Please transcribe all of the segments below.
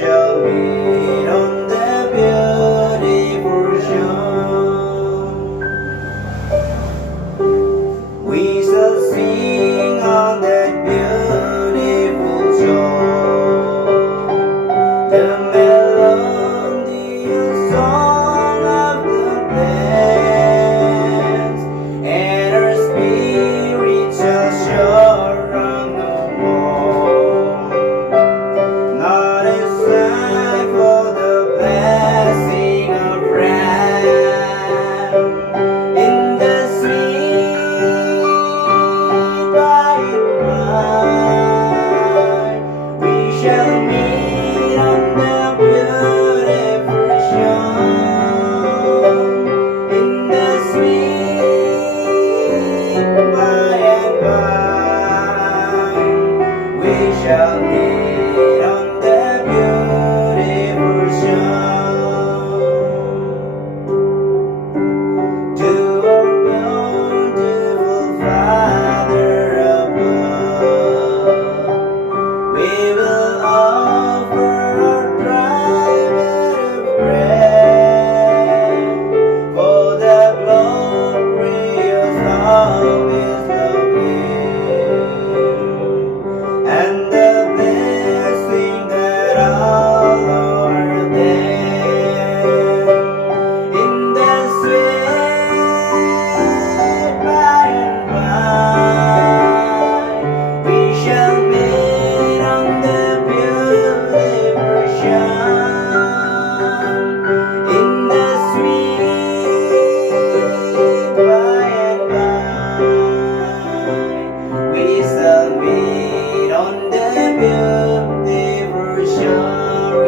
shall meet on the beautiful shore. We shall sing on that beautiful shore. The melodious song of the blessed, and our spirit shall soar on the wall. Not a sign for the blessing of rest in the sweet by and by. We shall meet on the beautiful shore in the sweet by and by. We shall meet on the beautiful shore. To our wonderful Father above, we will offer our private prayer for the glorious of His love and the blessing that all are there in the sweet by and by. We shall meet on the beautiful shore in the sweet by and by. We shall meet on the beautiful shore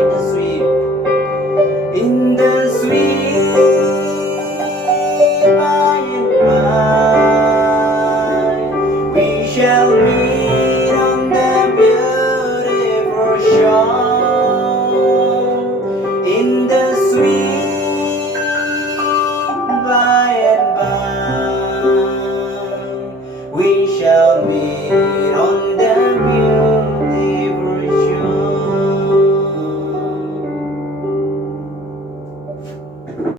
in the sweet by and by. We shall meet on the beautiful shore in the sweet by and by. We shall meet